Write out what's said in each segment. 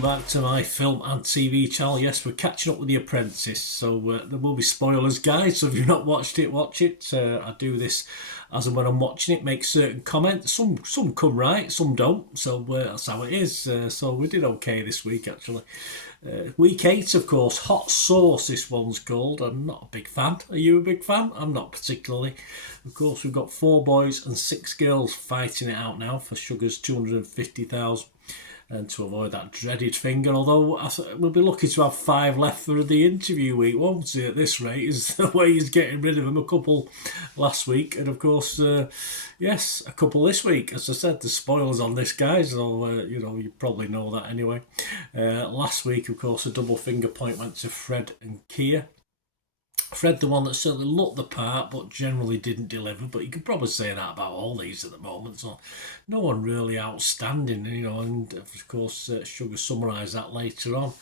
welcome back to my film and TV channel. Yes, we're catching up with The Apprentice, so there will be spoilers, guys, so if you've not watched it, watch it. I do this as and when I'm watching it, make certain comments. Some come right, some don't, so that's how it is. So we did okay this week, actually. Week 8, of course, Hot Sauce, this one's called. I'm not a big fan. Are you a big fan? I'm not particularly. Of course, we've got 4 boys and 6 girls fighting it out now for Sugar's 250,000. And to avoid that dreaded finger, although we'll be lucky to have 5 left for the interview week, won't we, at this rate, is the way he's getting rid of them. A couple last week, and of course, yes, a couple this week. As I said, the spoilers on this, guys, so, you probably know that anyway. Last week, of course, a double finger point went to Fred and Kia. Fred, the one that certainly looked the part, but generally didn't deliver. But you could probably say that about all these at the moment. So no one really outstanding, and of course, Sugar summarised that later on.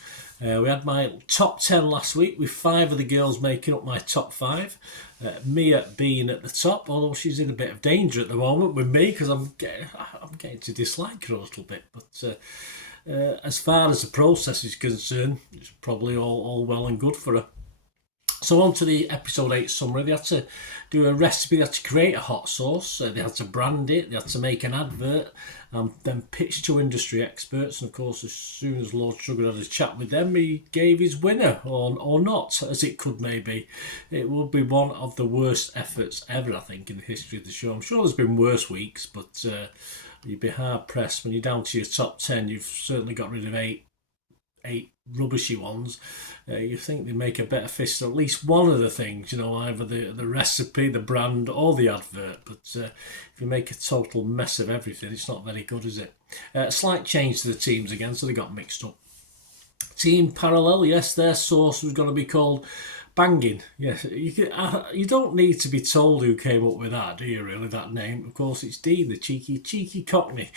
We had my top 10 last week with 5 of the girls making up my top 5. Mia being at the top, although she's in a bit of danger at the moment with me because I'm getting to dislike her a little bit. But as far as the process is concerned, it's probably all well and good for her. So on to the episode 8 summary. They had to do a recipe, they had to create a hot sauce, they had to brand it, they had to make an advert, and then pitch to industry experts. And of course, as soon as Lord Sugar had a chat with them, he gave his winner, or not, as it could maybe. It would be one of the worst efforts ever, I think, in the history of the show. I'm sure there's been worse weeks, but you'd be hard pressed when you're down to your top 10. You've certainly got rid of 8 rubbishy ones. You think they make a better fist of at least one of the things, either the recipe, the brand, or the advert. But if you make a total mess of everything, it's not very good, is it? Slight change to the teams again, so they got mixed up. Team Parallel, yes, their sauce was going to be called Banging. Yes, you don't need to be told who came up with that, do you, really, that name? Of course, it's Dean, the cheeky Cockney,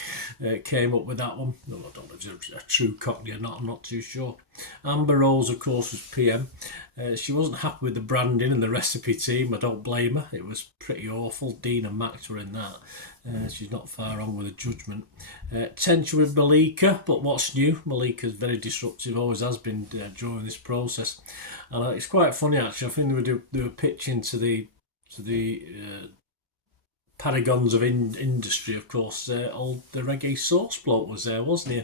came up with that one. No, I don't know if it's a true Cockney or not, I'm not too sure. Amber Rose, of course, was PM. She wasn't happy with the branding and the recipe team. I don't blame her. It was pretty awful. Dean and Max were in that. She's not far wrong with a judgment. Tension with Malika, but what's new? Malika's very disruptive, always has been during this process. And it's quite funny, actually. I think they were pitching to the paragons of industry, of course. The reggae sauce bloke was there, wasn't he?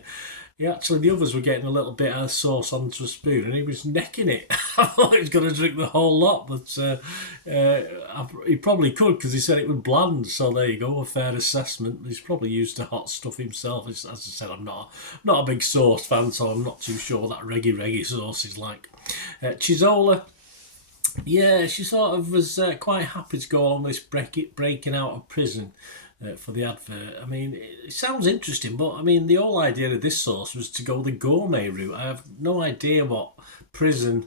Actually, the others were getting a little bit of sauce onto a spoon, and he was necking it. I thought he was going to drink the whole lot, but he probably could because he said it was bland. So there you go, a fair assessment. He's probably used to hot stuff himself. As I said, I'm not a big sauce fan, so I'm not too sure what that reggae sauce is like. Chizola. Yeah, she sort of was quite happy to go on this breaking out of prison for the advert. I mean, it sounds interesting, but I mean, the whole idea of this sauce was to go the gourmet route. I have no idea what prison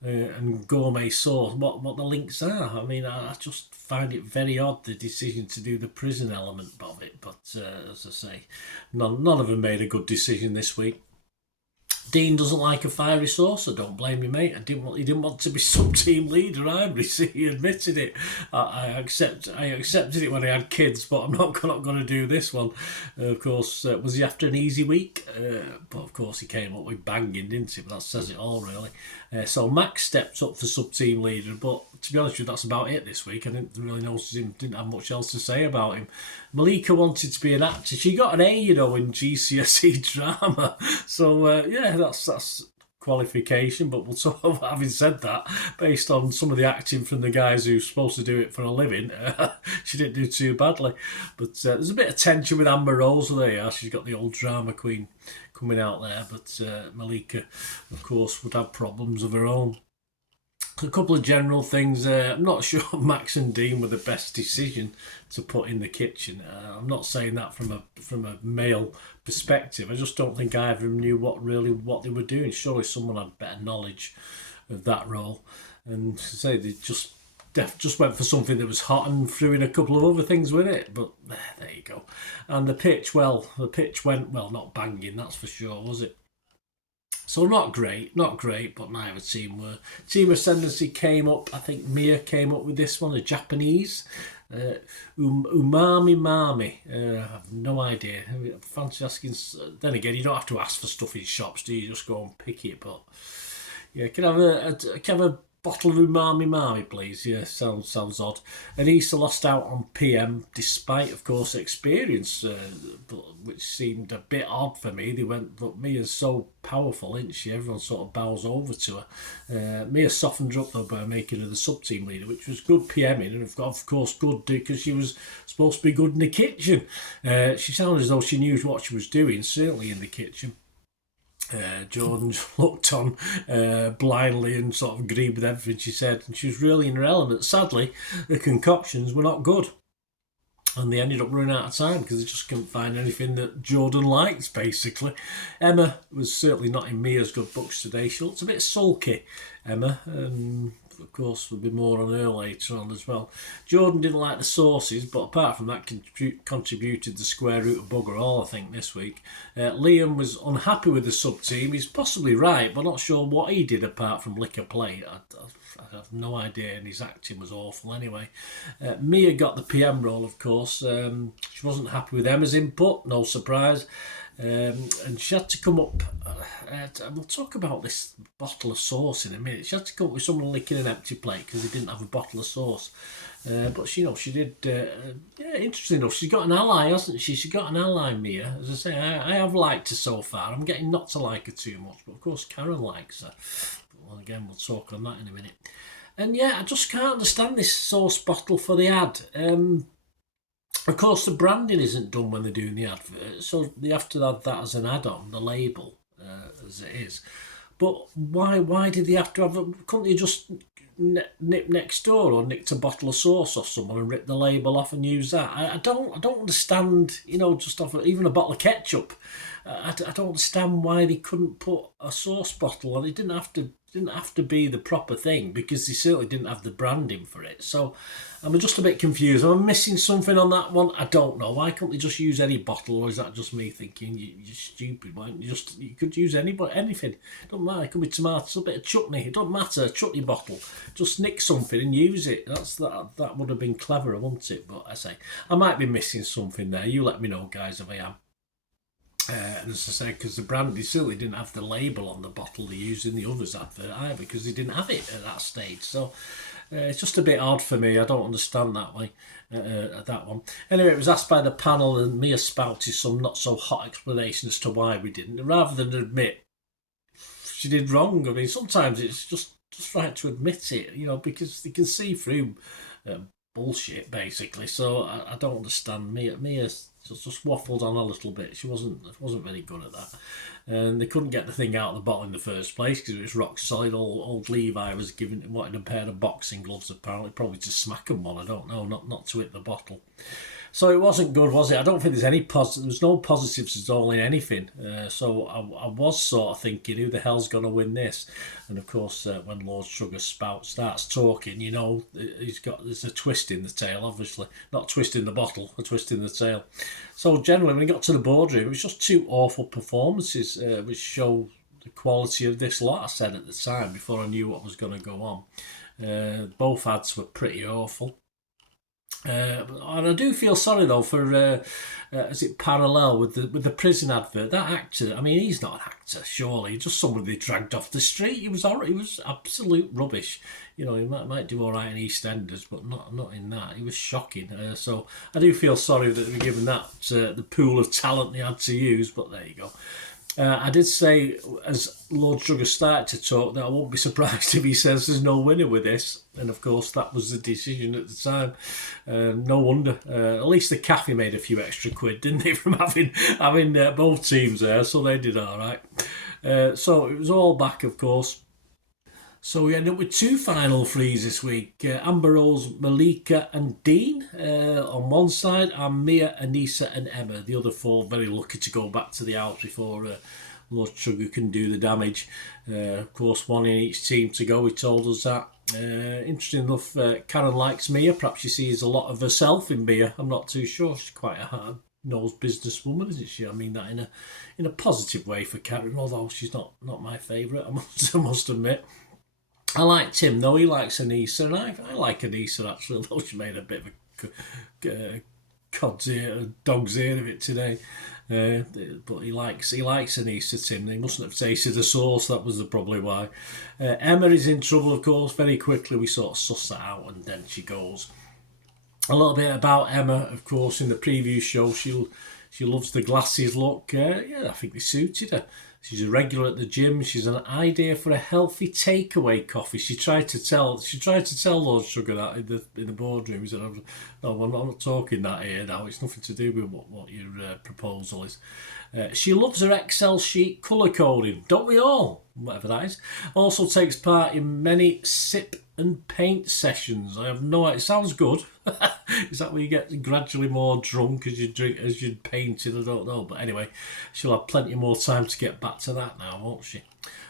and gourmet sauce, what the links are. I mean, I just find it very odd, the decision to do the prison element of it. But as I say, none of them made a good decision this week. Dean doesn't like a fiery sauce. I don't blame you, mate. He didn't want to be sub-team leader either. He admitted it. I accepted it when I had kids, but I'm not going to do this one. Of course, was he after an easy week? But of course, he came up with banging, didn't he? But that says it all, really. So Max stepped up for sub-team leader, but to be honest with you, that's about it this week. I didn't really notice him. Didn't have much else to say about him. Malika wanted to be an actor. She got an A, in GCSE drama. So yeah, that's qualification. But we'll sort of, having said that, based on some of the acting from the guys who's supposed to do it for a living, she didn't do too badly. But there's a bit of tension with Amber Rose there. She's got the old drama queen coming out there. But Malika, of course, would have problems of her own. A couple of general things. I'm not sure Max and Dean were the best decision to put in the kitchen. I'm not saying that from a male perspective. I just don't think either of them knew what they were doing. Surely someone had better knowledge of that role. And to say they just went for something that was hot and threw in a couple of other things with it. But there you go. And the pitch went, not banging, that's for sure, was it? So not great, but neither team were. Team Ascendancy came up, I think Mia came up with this one, a Japanese. Umami Mami. I have no idea. Fancy asking. Then again, you don't have to ask for stuff in shops, do you? Just go and pick it. But yeah, can I have a bottle of umami mami, please? Yeah, sounds odd. And Issa lost out on PM despite, of course, experience, which seemed a bit odd for me. They went, but Mia's so powerful, isn't she? Everyone sort of bows over to her. Mia softened her up though by making her the sub team leader, which was good PMing, and of course good because she was supposed to be good in the kitchen. She sounded as though she knew what she was doing, certainly in the kitchen. Jordan looked on blindly and sort of agreed with everything she said, and she was really in her element. Sadly, the concoctions were not good, and they ended up running out of time because they just couldn't find anything that Jordan liked, basically. Emma was certainly not in Mia's good books today. She looked a bit sulky, Emma, and of course there'll be more on her later on as well. Jordan didn't like the sauces, but apart from that, contributed the square root of bugger all, I think, this week. Liam was unhappy with the sub team. He's possibly right, but not sure what he did apart from lick a plate. I have no idea, and his acting was awful anyway. Mia got the PM role, of course. She wasn't happy with Emma's input, no surprise. And she had to come up. We'll talk about this bottle of sauce in a minute. She had to come up with someone licking an empty plate because he didn't have a bottle of sauce. But she did. Interesting enough, she's got an ally, hasn't she? She's got an ally, Mia. As I say, I have liked her so far. I'm getting not to like her too much, but of course Karen likes her. Well, again, we'll talk on that in a minute. And yeah, I just can't understand this sauce bottle for the ad. Of course, the branding isn't done when they're doing the advert, so they have to add that as an add-on, the label, as it is. But why did they have to have it? Couldn't they just nip next door or nicked a bottle of sauce off someone and rip the label off and use that? I don't understand, just off even a bottle of ketchup. I don't understand why they couldn't put a sauce bottle on. It didn't have to be the proper thing because they certainly didn't have the branding for it. So I'm just a bit confused. Am I missing something on that one? I don't know. Why can't they just use any bottle, or is that just me thinking you're stupid? Why don't you could use anything? It doesn't matter. It could be tomatoes, a bit of chutney. It doesn't matter. A chutney bottle. Just nick something and use it. That would have been cleverer, wouldn't it? But I say I might be missing something there. You let me know, guys, if I am. And as I say, because the brand, they certainly didn't have the label on the bottle they used in the others advert either, because they didn't have it at that stage. So it's just a bit odd for me. I don't understand that way. That one. Anyway, it was asked by the panel, and Mia spouted some not so hot explanation as to why we didn't, rather than admit she did wrong. I mean, sometimes it's just right to admit it, because they can see through bullshit basically. So I don't understand. Mia just waffled on a little bit. She wasn't very good at that, and they couldn't get the thing out of the bottle in the first place because it was rock solid. Old Levi was wanting a pair of boxing gloves, apparently, probably to smack him one. I don't know, not to hit the bottle. So it wasn't good, was it? I don't think there's any there's no positives at all in anything. So I was sort of thinking, who the hell's going to win this? And of course, when Lord Sugar starts talking, there's a twist in the tail, obviously. Not a twist in the bottle, a twist in the tail. So generally, when we got to the boardroom, it was just two awful performances, which show the quality of this lot, I said at the time, before I knew what was going to go on. Both ads were pretty awful. And I do feel sorry though for is it parallel with the prison advert? That actor, I mean, he's not an actor, surely. He's just somebody they dragged off the street. He was absolute rubbish. He might do all right in EastEnders, but not in that. He was shocking. So I do feel sorry that they're given that the pool of talent they had to use. But there you go. I did say, as Lord Sugar started to talk, that I won't be surprised if he says there's no winner with this. And of course, that was the decision at the time. No wonder. At least the cafe made a few extra quid, didn't they, from having both teams there? So they did all right. So it was all back, of course. So we ended up with two final threes this week. Amber Rose, Malika and Dean on one side, and Mia, Anissa and Emma. The other four very lucky to go back to the house before Lord Sugar can do the damage. Of course, one in each team to go, he told us that. Interesting enough, Karen likes Mia. Perhaps she sees a lot of herself in Mia. I'm not too sure. She's quite a hard-nosed businesswoman, isn't she? I mean that in a positive way for Karen, although she's not my favourite, I must admit. I like Tim though. He likes Anissa, and I like Anissa actually, although she made a bit of a cod's ear, dog's ear of it today. But he likes Anissa, Tim. They mustn't have tasted the sauce. That was probably why. Emma is in trouble, of course. Very quickly, we sort of suss that out, and then she goes. A little bit about Emma, of course, in the preview show. She loves the glasses look. Yeah, I think they suited her. She's a regular at the gym. She's an idea for a healthy takeaway coffee. She tried to tell Lord Sugar that in the boardroom. He said, "No, I'm not talking that here now. It's nothing to do with what your proposal is." She loves her Excel sheet colour coding. Don't we all? Whatever that is. Also takes part in many sip and paint sessions. I have no idea. It sounds good. Is that where you get gradually more drunk as you drink, as you're painting? I don't know. But anyway, she'll have plenty more time to get back to that now, won't she?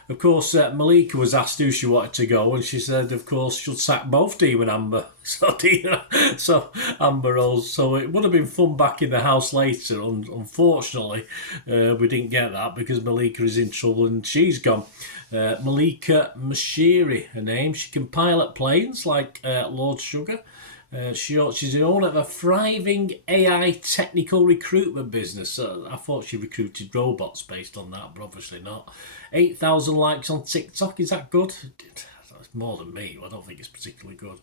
Of course, Malika was asked who she wanted to go, and she said, of course, she'll sack both Dean and Amber. So Amber Rose. So it would have been fun back in the house later. Unfortunately, we didn't get that because Malika is in trouble and she's gone. Malika Mashiri, her name. She can pilot planes like Lord Sugar. She's the owner of a thriving AI technical recruitment business. I thought she recruited robots based on that, but obviously not. 8,000 likes on TikTok. Is that good? That's more than me. I don't think it's particularly good.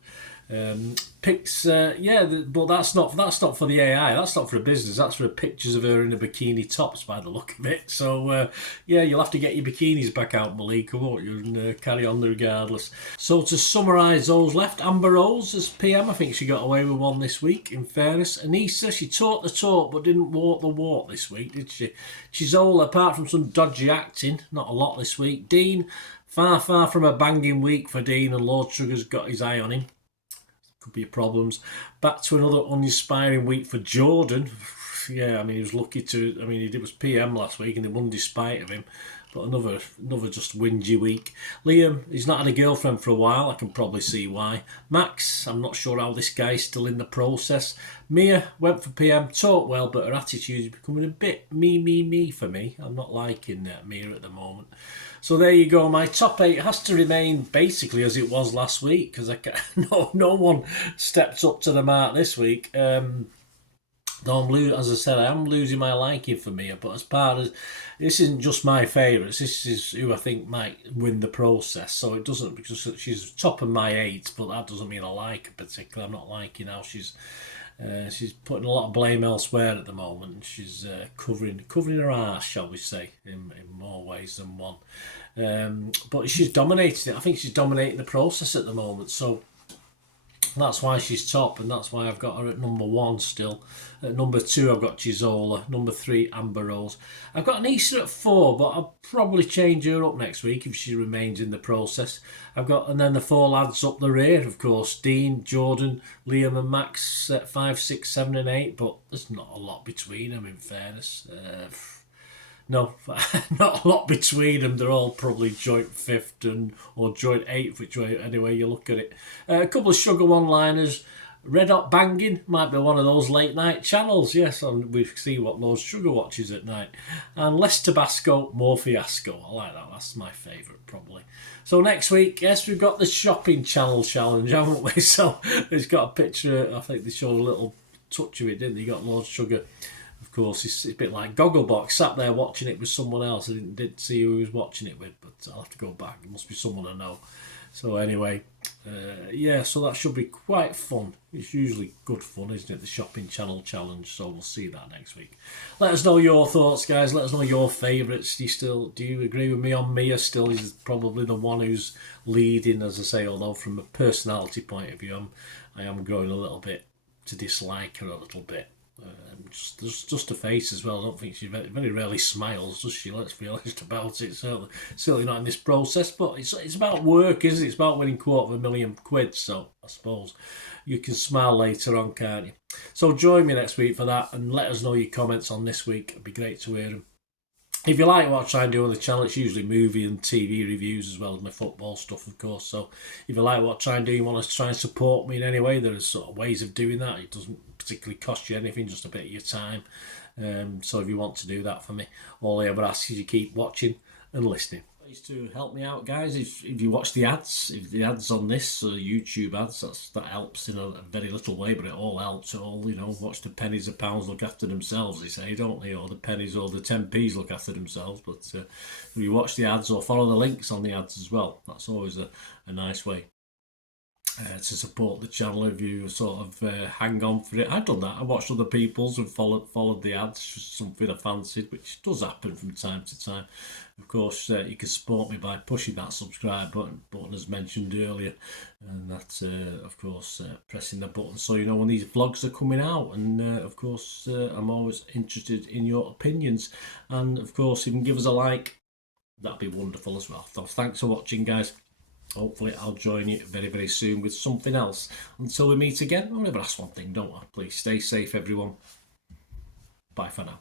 Pics, but that's not for the AI. That's not for a business. That's for pictures of her in a bikini tops, by the look of it. So you'll have to get your bikinis back out, Malika, won't you? And carry on regardless. So to summarise those left, Amber Rose as PM. I think she got away with one this week. In fairness, Anissa, she talked the talk but didn't walk the walk this week, did she? Chizola, apart from some dodgy acting, not a lot this week. Dean, far from a banging week for Dean, and Lord Sugar's got his eye on him. Could be problems. Back to another uninspiring week for Jordan. Yeah, I mean, he was lucky to. I mean, he was PM last week and they won despite of him. But another just whingy week. Liam, he's not had a girlfriend for a while. I can probably see why. Max, I'm not sure how this guy's still in the process. Mia went for PM, talked well, but her attitude is becoming a bit me for me. I'm not liking Mia at the moment. So there you go. My top 8 has to remain basically as it was last week because no one stepped up to the mark this week. Though as I said, I am losing my liking for Mia, but as part of this isn't just my favourites. This is who I think might win the process. So it doesn't, because she's top of my 8, but that doesn't mean I like her particularly. I'm not liking how she's putting a lot of blame elsewhere at the moment. She's covering her arse, shall we say, in more ways than one. But she's dominating it. I think she's dominating the process at the moment. So that's why she's top, and that's why I've got her at number 1 still. At number 2, I've got Chizola. Number 3, Amber Rose. I've got Anissa at 4, but I'll probably change her up next week if she remains in the process. And then the 4 lads up the rear, of course. Dean, Jordan, Liam and Max at 5, 6, 7 and 8, but there's not a lot between them, in fairness. No, not a lot between them. They're all probably joint 5th or joint 8th, which way anyway you look at it. A couple of sugar one-liners. Red Hot Banging might be one of those late night channels, yes, and we see what Lord Sugar watches at night. And less Tabasco, more Fiasco. I like that, that's my favourite probably. So next week, yes, we've got the shopping channel challenge, haven't we? So it's got a picture, I think they showed a little touch of it, didn't they? You got Lord Sugar. Of course, it's a bit like Gogglebox, sat there watching it with someone else. I didn't see who he was watching it with, but I'll have to go back. It must be someone I know. So anyway, so that should be quite fun. It's usually good fun, isn't it? The shopping channel challenge. So we'll see that next week. Let us know your thoughts, guys. Let us know your favourites. Do you agree with me on Mia? Still, he's probably the one who's leading, as I say. Although from a personality point of view, I am growing a little bit to dislike her a little bit. Just a face as well. I don't think she very rarely smiles, does she? Let's be honest about it. Certainly not in this process. But it's about work, isn't it? It's about winning £250,000. So I suppose you can smile later on, can't you? So join me next week for that, and let us know your comments on this week. It'd be great to hear them. If you like what I try and do on the channel, it's usually movie and TV reviews as well as my football stuff, of course. So if you like what I try and do, you want to try and support me in any way, there are sort of ways of doing that. It doesn't particularly cost you anything, just a bit of your time. So if you want to do that for me, all I ever ask is you keep watching and listening. ways to help me out, guys. If you watch the ads, if the ads on this YouTube ads, that helps in a very little way, but it all helps. It all, you know, watch the pennies and pounds look after themselves, they say, don't they? Or the pennies or the 10p's look after themselves. But if you watch the ads or follow the links on the ads as well, that's always a nice way to support the channel. If you sort of hang on for it, I've done that. I watched other people's and followed the ads, something I fancied, which does happen from time to time. Of course, you can support me by pushing that subscribe button as mentioned earlier, and that's of course pressing the button so you know when these vlogs are coming out. And of course, I'm always interested in your opinions, and of course, if you can give us a like, that'd be wonderful as well. So thanks for watching, guys. Hopefully I'll join you very, very soon with something else. Until we meet again, I'll never ask one thing, don't I? Please stay safe, everyone. Bye for now.